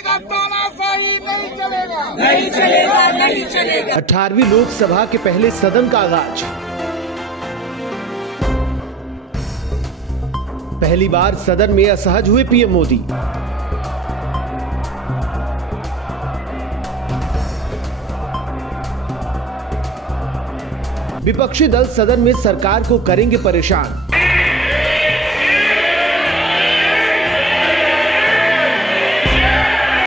मोदी का तानाशाही नहीं चलेगा, नहीं चलेगा, नहीं चलेगा। 18वीं लोकसभा के पहले सदन का आगाज। पहली बार सदन में असहज हुए पीएम मोदी। विपक्षी दल सदन में सरकार को करेंगे परेशान।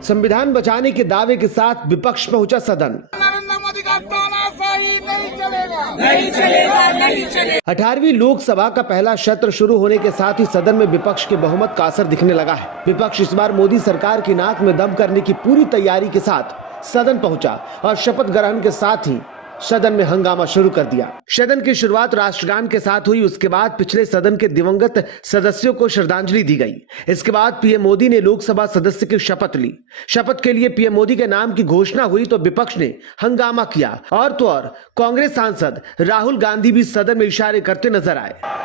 संविधान बचाने के दावे के साथ विपक्ष पहुंचा सदन। नरेंद्र मोदी का तानाशाही नहीं चलेगा, नहीं चलेगा, नहीं चलेगा। 18वीं लोकसभा का पहला सत्र शुरू होने के साथ ही सदन में विपक्ष के बहुमत का असर दिखने लगा है। विपक्ष इस बार मोदी सरकार की नाक में दम करने की पूरी तैयारी के साथ सदन पहुंचा और शपथ ग्रहण के साथ ही सदन में हंगामा शुरू कर दिया। सदन की शुरुआत राष्ट्रगान के साथ हुई। उसके बाद पिछले सदन के दिवंगत सदस्यों को श्रद्धांजलि दी गई। इसके बाद पीएम मोदी ने लोकसभा सदस्य की शपथ ली। शपथ के लिए पीएम मोदी के नाम की घोषणा हुई तो विपक्ष ने हंगामा किया और तो और कांग्रेस सांसद राहुल गांधी भी सदन में इशारे करते नजर आए।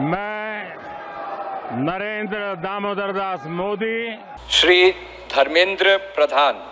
मैं नरेंद्र दामोदर दास मोदी, श्री धर्मेंद्र प्रधान।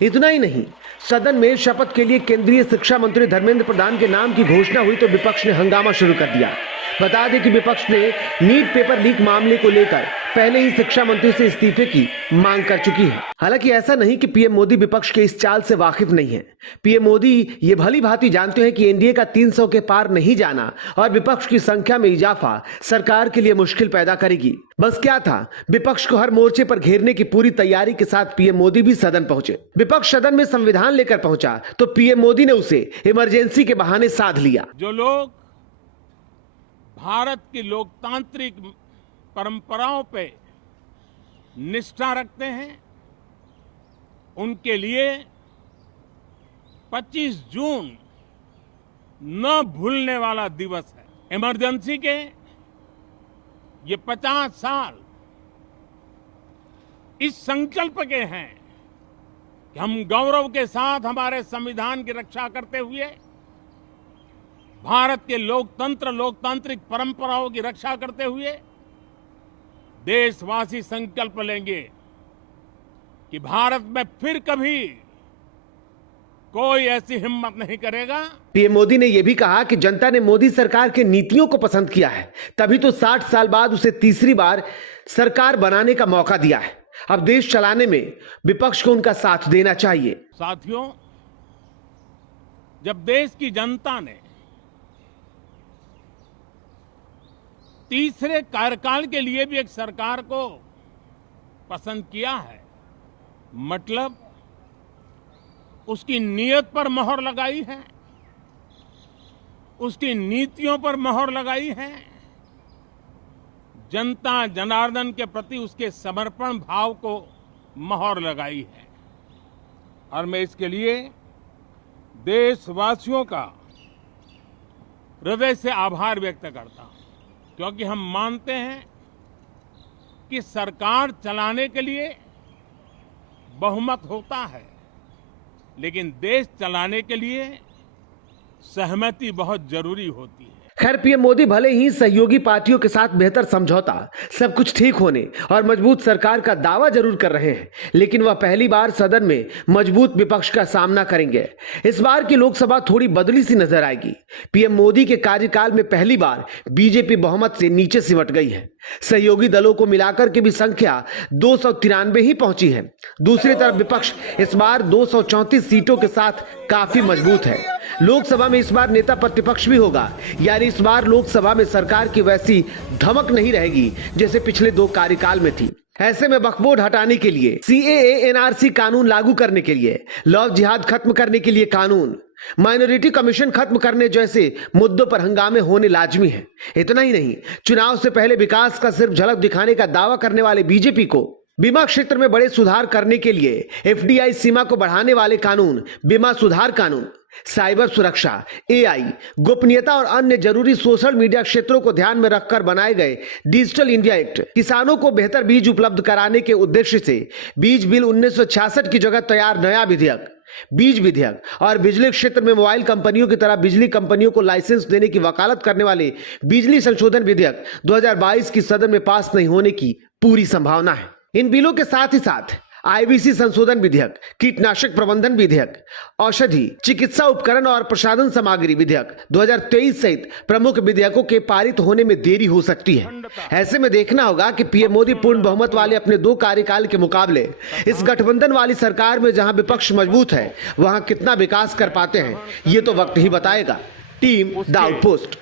इतना ही नहीं, सदन में शपथ के लिए केंद्रीय शिक्षा मंत्री धर्मेंद्र प्रधान के नाम की घोषणा हुई तो विपक्ष ने हंगामा शुरू कर दिया। बता दें कि विपक्ष ने नीट पेपर लीक मामले को लेकर पहले ही शिक्षा मंत्री से इस्तीफे की मांग कर चुकी है। हालांकि ऐसा नहीं कि पीएम मोदी विपक्ष के इस चाल से वाकिफ नहीं है। पीएम मोदी ये भली भांति जानते हैं कि एनडीए का 300 के पार नहीं जाना और विपक्ष की संख्या में इजाफा सरकार के लिए मुश्किल पैदा करेगी। बस क्या था, विपक्ष को हर मोर्चे पर घेरने की पूरी तैयारी के साथ पीएम मोदी भी सदन पहुंचे। विपक्ष सदन में संविधान लेकर पहुंचा तो पीएम मोदी ने उसे इमरजेंसी के बहाने साध लिया। जो लोग भारत की लोकतांत्रिक परंपराओं पे निष्ठा रखते हैं, उनके लिए 25 जून न भूलने वाला दिवस है। इमरजेंसी के ये 50 साल इस संकल्प के हैं कि हम गौरव के साथ हमारे संविधान की रक्षा करते हुए भारत के लोकतांत्रिक परंपराओं की रक्षा करते हुए देशवासी संकल्प लेंगे कि भारत में फिर कभी कोई ऐसी हिम्मत नहीं करेगा। पीएम मोदी ने यह भी कहा कि जनता ने मोदी सरकार के नीतियों को पसंद किया है, तभी तो 60 साल बाद उसे तीसरी बार सरकार बनाने का मौका दिया है। अब देश चलाने में विपक्ष को उनका साथ देना चाहिए। साथियों, जब देश की जनता ने तीसरे कार्यकाल के लिए भी एक सरकार को पसंद किया है, मतलब उसकी नीयत पर मोहर लगाई है, उसकी नीतियों पर मोहर लगाई है, जनता जनार्दन के प्रति उसके समर्पण भाव को मोहर लगाई है। और मैं इसके लिए देशवासियों का हृदय से आभार व्यक्त करता हूं, क्योंकि हम मानते हैं कि सरकार चलाने के लिए बहुमत होता है, लेकिन देश चलाने के लिए सहमति बहुत जरूरी होती है। खैर, पीएम मोदी भले ही सहयोगी पार्टियों के साथ बेहतर समझौता, सब कुछ ठीक होने और मजबूत सरकार का दावा जरूर कर रहे हैं, लेकिन वह पहली बार सदन में मजबूत विपक्ष का सामना करेंगे। इस बार की लोकसभा थोड़ी बदली सी नजर आएगी। पीएम मोदी के कार्यकाल में पहली बार बीजेपी बहुमत से नीचे सिमट गई है। सहयोगी दलों को मिलाकर के भी संख्या 293 ही पहुंची है। दूसरी तरफ विपक्ष इस बार 234 सीटों के साथ काफी मजबूत है। लोकसभा में इस बार नेता प्रतिपक्ष भी होगा, यानी इस बार लोकसभा में सरकार की वैसी धमक नहीं रहेगी जैसे पिछले 2 कार्यकाल में थी। ऐसे में वक्फ हटाने के लिए, सीएए एनआरसी कानून लागू करने के लिए, लव जिहाद खत्म करने के लिए कानून, माइनॉरिटी कमीशन खत्म करने जैसे मुद्दों पर हंगामे होने लाजमी है। इतना ही नहीं, चुनाव से पहले विकास का सिर्फ झलक दिखाने का दावा करने वाले बीजेपी को बीमा क्षेत्र में बड़े सुधार करने के लिए एफडीआई सीमा को बढ़ाने वाले कानून, बीमा सुधार कानून, साइबर सुरक्षा, एआई, गोपनीयता और अन्य जरूरी सोशल मीडिया क्षेत्रों को ध्यान में रखकर बनाए गए डिजिटल इंडिया एक्ट किसानों को बेहतर बीज उपलब्ध कराने के उद्देश्य से बीज बिल 1966 की जगह तैयार नया विधेयक, बीज विधेयक और बिजली क्षेत्र में मोबाइल कंपनियों की तरह बिजली कंपनियों को लाइसेंस देने की वकालत करने वाले बिजली संशोधन विधेयक 2022 की सदन में पास नहीं होने की पूरी संभावना है। इन बिलों के साथ ही साथ आईबीसी संशोधन विधेयक, कीटनाशक प्रबंधन विधेयक, औषधि, चिकित्सा उपकरण और प्रसाधन सामग्री विधेयक 2023 सहित प्रमुख विधेयकों के पारित होने में देरी हो सकती है। ऐसे में देखना होगा कि पीएम मोदी पूर्ण बहुमत वाले अपने 2 कार्यकाल के मुकाबले इस गठबंधन वाली सरकार में जहां विपक्ष मजबूत है वहां कितना विकास कर पाते हैं, ये तो वक्त ही बताएगा। Team the outpost.